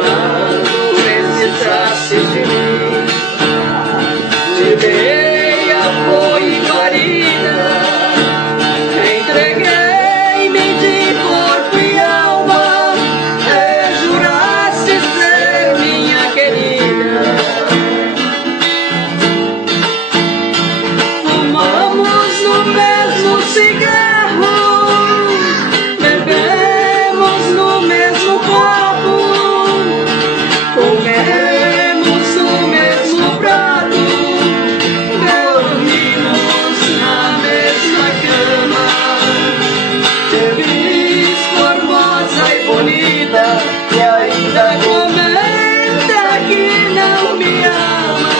quando precisaste de mim. Te dei apoio e guarida, entreguei-me de corpo e alma, e juraste ser minha querida. Fumamos no mesmo cigarro, bebemos no mesmo copo, comemos no mesmo prato, dormimos na mesma cama. Te vis formosa e bonita, e ainda comenta que não me ama.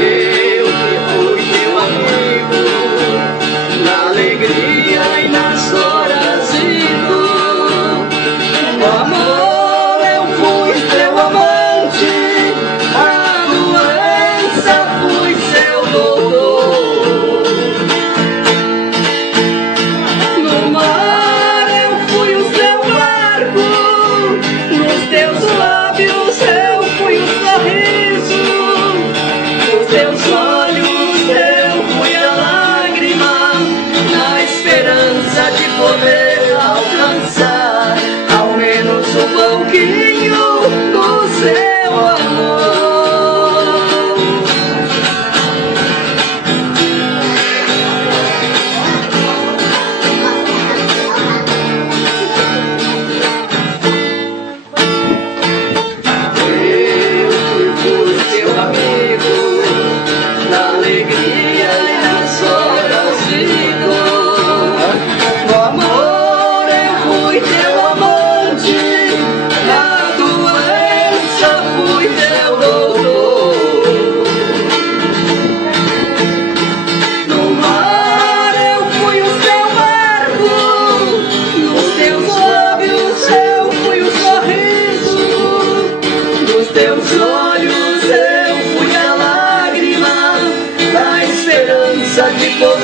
Eu que fui teu amigo, na alegria e nas horas de dor. No amor eu fui teu amante, na doença fui seu doutor. No mar eu fui o seu barco, nos teus lábios eu fui o sorriso, nos teus olhos eu fui a lágrima, na esperança de poder alcançar ao menos um pouquinho do seu amor. Eu que fui teu amigo, na alegria e nas horas de dor. No amor eu fui teu amante, na doença fui teu doutor. No mar eu fui o seu barco, nos teus lábios eu fui o sorriso, nos teus olhos eu fui a lágrima, na esperança de poder